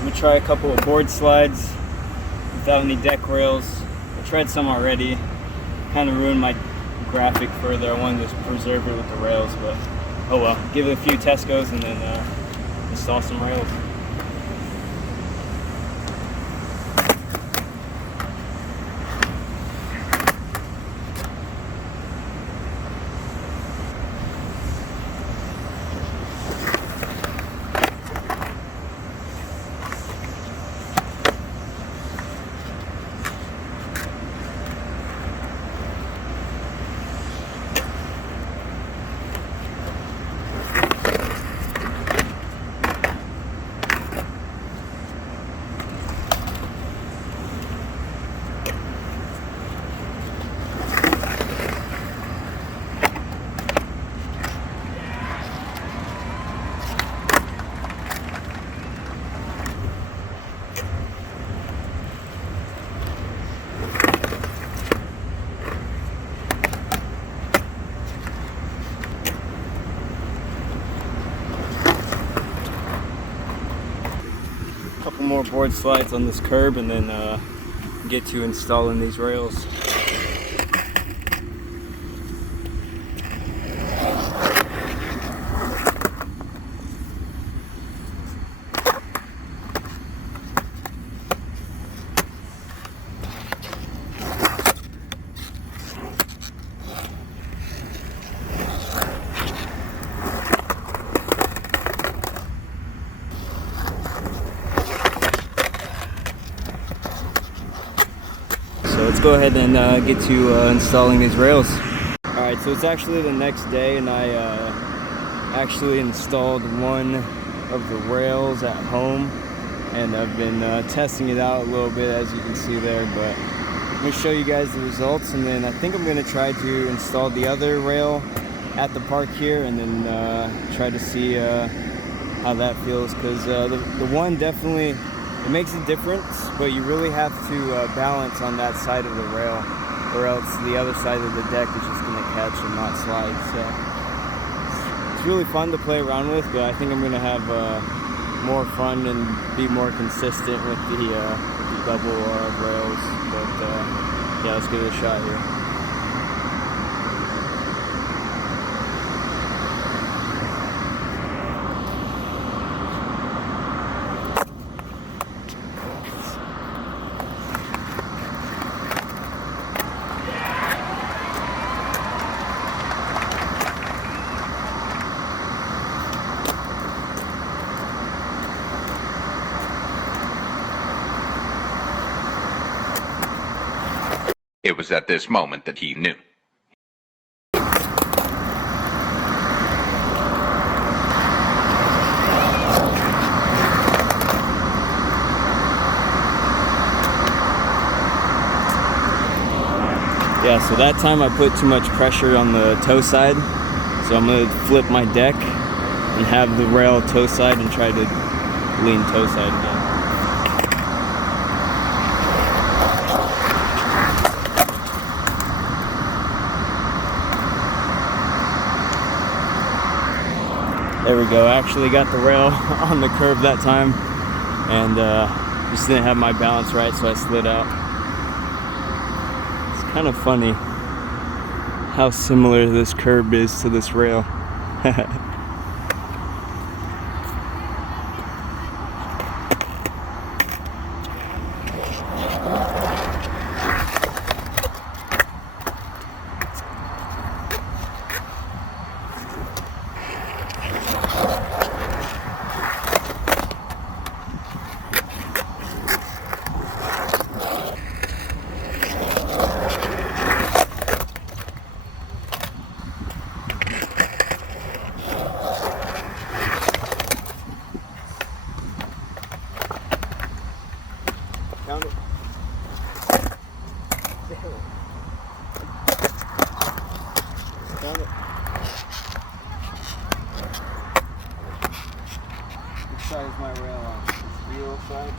I'm gonna try a couple of board slides without any deck rails. I tried some already. Kind of ruined my graphic further. I wanted to preserve it with the rails, but oh well. Give it a few test goes and then install some rails. Couple more board slides on this curb and then get to installing these rails. So let's go ahead and get to installing these rails. Alright, so it's actually the next day and I actually installed one of the rails at home, and I've been testing it out a little bit, as you can see there, but I'm going to show you guys the results, and then I think I'm going to try to install the other rail at the park here and then try to see how that feels, because the one definitely, it makes a difference, but you really have to balance on that side of the rail, or else the other side of the deck is just going to catch and not slide. So it's really fun to play around with, but I think I'm going to have more fun and be more consistent with the double rails. But yeah, let's give it a shot here. It was at this moment that he knew. Yeah, so that time I put too much pressure on the toe side, so I'm going to flip my deck and have the rail toe side and try to lean toe side again. There we go. I actually got the rail on the curb that time, and just didn't have my balance right, so I slid out. It's kind of funny how similar this curb is to this rail. Count it. Count it. Which side is my rail on? This wheel side?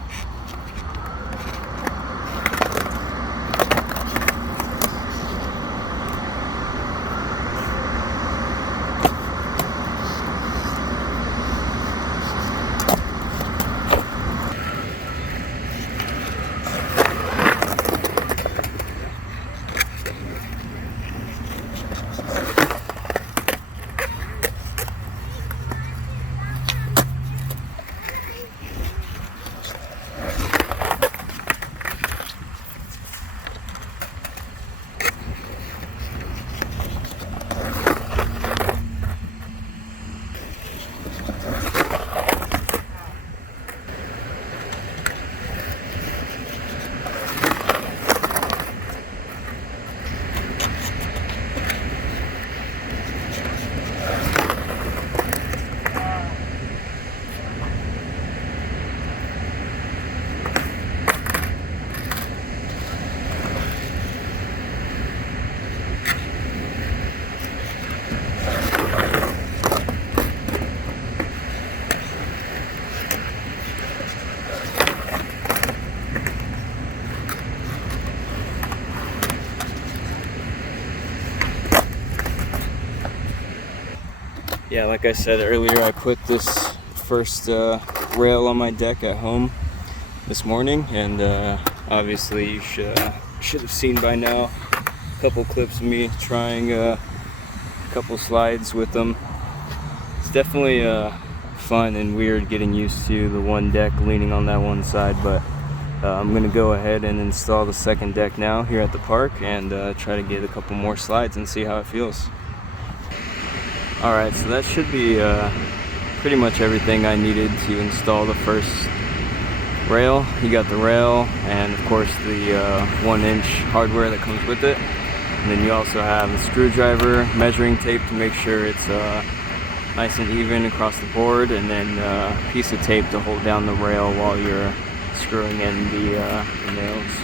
Yeah, like I said earlier, I put this first rail on my deck at home this morning, and obviously you should have seen by now a couple clips of me trying a couple slides with them. It's definitely fun and weird getting used to the one deck leaning on that one side, but I'm gonna go ahead and install the second deck now here at the park and try to get a couple more slides and see how it feels. Alright, so that should be pretty much everything I needed to install the first rail. You got the rail and of course the 1-inch hardware that comes with it. And then you also have a screwdriver, measuring tape to make sure it's nice and even across the board, and then a piece of tape to hold down the rail while you're screwing in the nails.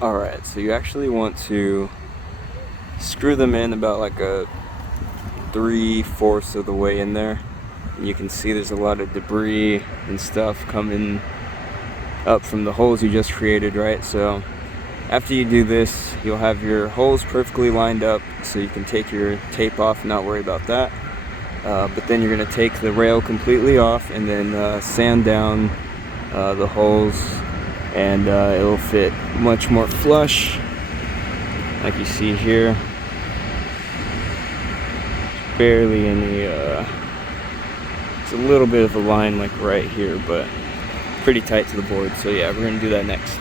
Alright, so you actually want to screw them in about like a 3/4 of the way in there. And you can see there's a lot of debris and stuff coming up from the holes you just created, right? So after you do this, you'll have your holes perfectly lined up so you can take your tape off and not worry about that. But then you're going to take the rail completely off and then sand down the holes, and it'll fit much more flush like you see here. barely any, it's a little bit of a line like right here, but pretty tight to the board. So yeah, we're gonna do that next.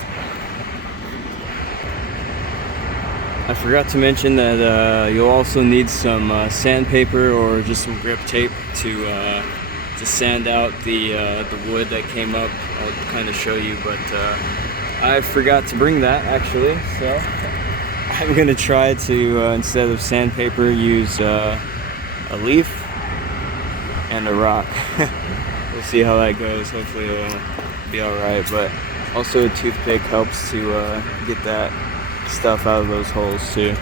I forgot to mention that you'll also need some sandpaper or just some grip tape to sand out the wood that came up. I'll kind of show you, but I forgot to bring that actually, so I'm gonna try to instead of sandpaper use a leaf and a rock. We'll see how that goes. Hopefully it'll be all right, but also a toothpick helps to get that stuff out of those holes too.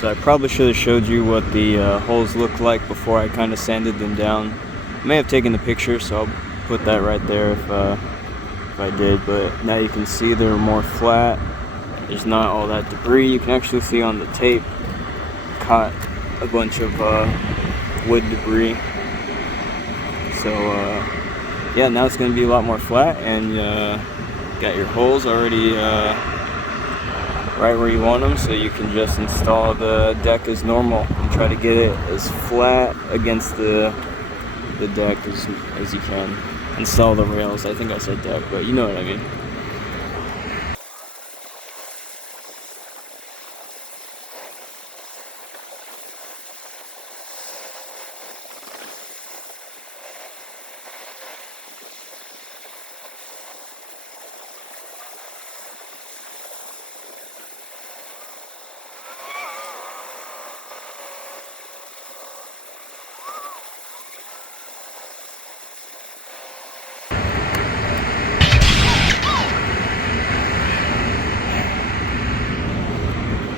So I probably should have showed you what the holes looked like before I kind of sanded them down. I may have taken the picture, so I'll put that right there if I did. But now you can see they're more flat. There's not all that debris. You can actually see on the tape caught a bunch of wood debris. So yeah, now it's going to be a lot more flat, and got your holes already right where you want them, so you can just install the deck as normal and try to get it as flat against the deck as you can. Install the rails. I think I said deck, but you know what I mean.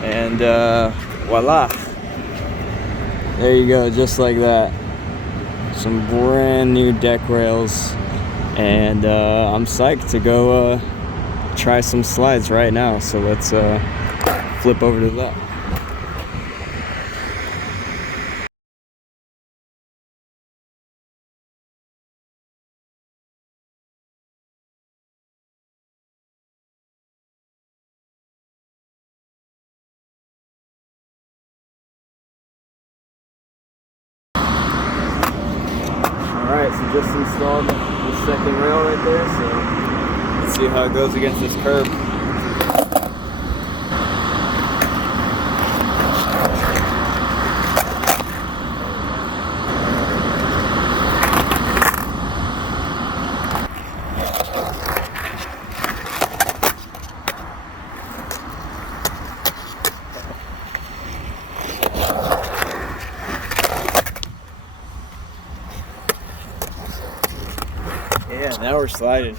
And voila, there you go, just like that. Some brand new deck rails, and I'm psyched to go try some slides right now. So let's flip over to that. Alright, so just installed the second rail right there, so let's see how it goes against this curb. Yeah, now we're sliding.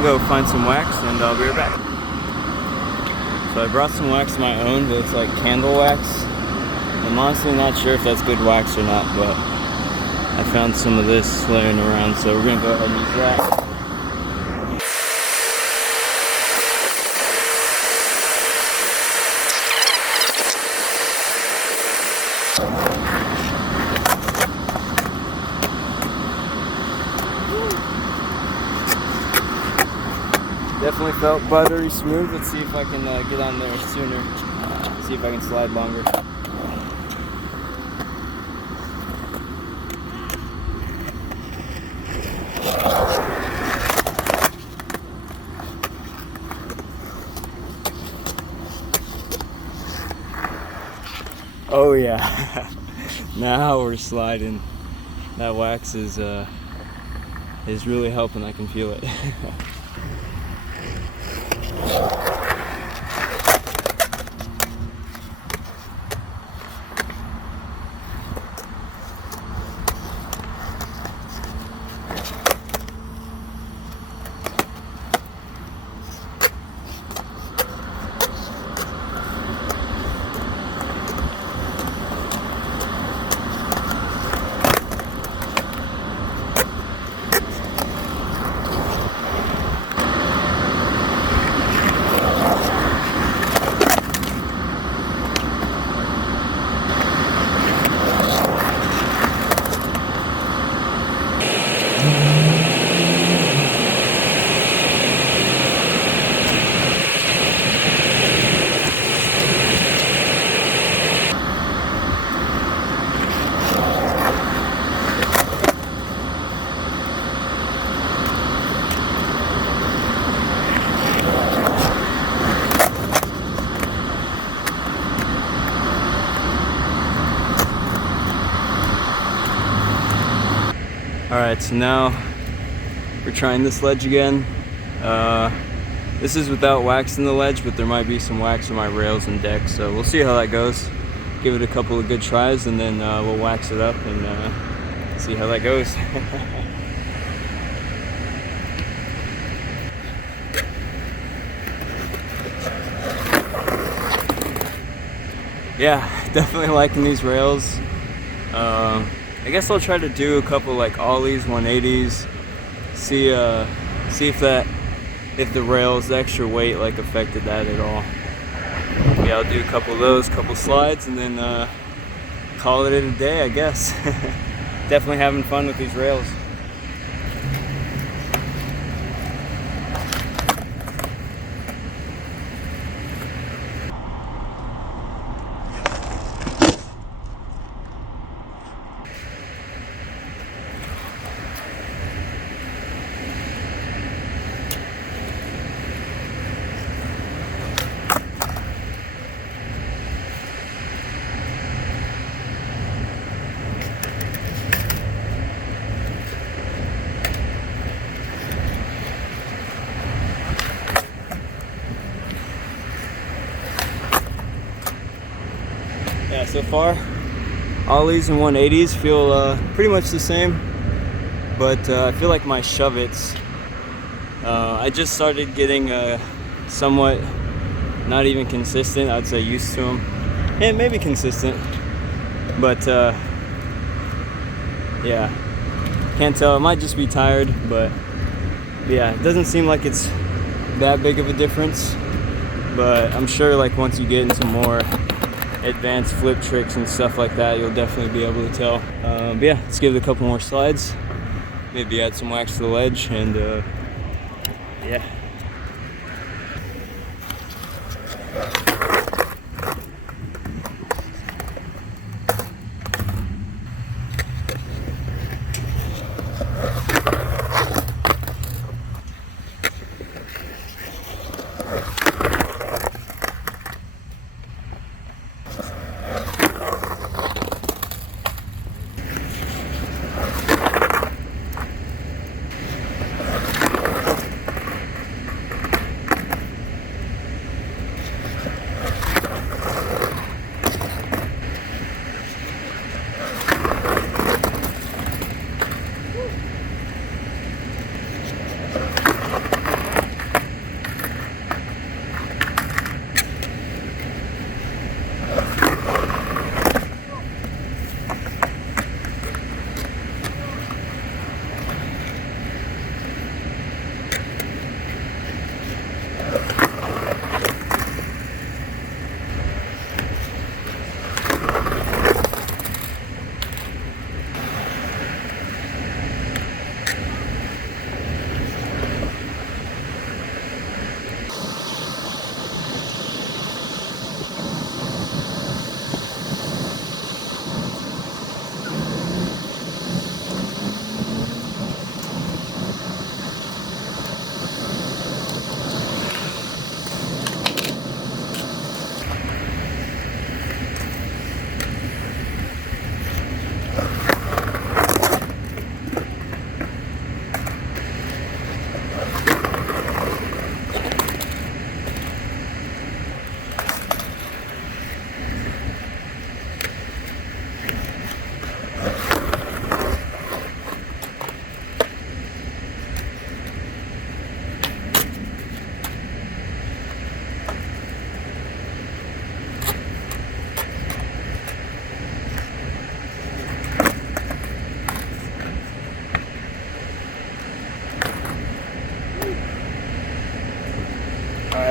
can go find some wax and I'll be right back. So I brought some wax of my own, but it's like candle wax. I'm honestly not sure if that's good wax or not, but I found some of this laying around, so we're gonna go ahead and use that. Definitely felt buttery smooth. Let's see if I can get on there sooner. See if I can slide longer. Oh yeah, now we're sliding. That wax is really helping. I can feel it. Alright, so now we're trying this ledge again. This is without wax in the ledge, but there might be some wax on my rails and deck, so we'll see how that goes. Give it a couple of good tries and then we'll wax it up and see how that goes. Yeah, definitely liking these rails. I guess I'll try to do a couple like ollies, 180s, see if the rails, the extra weight like affected that at all. Yeah, I'll do a couple of those, couple slides, and then call it a day, I guess. Definitely having fun with these rails. Yeah, so far, ollies and 180s feel pretty much the same, but I feel like my shove-its, I just started getting somewhat, not even consistent, I'd say used to them, and maybe consistent, but yeah, can't tell, I might just be tired, but yeah, it doesn't seem like it's that big of a difference, but I'm sure like once you get into more advanced flip tricks and stuff like that, you'll definitely be able to tell. But yeah, let's give it a couple more slides, maybe add some wax to the ledge, and yeah.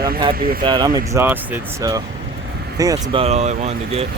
I'm happy with that. I'm exhausted, so I think that's about all I wanted to get.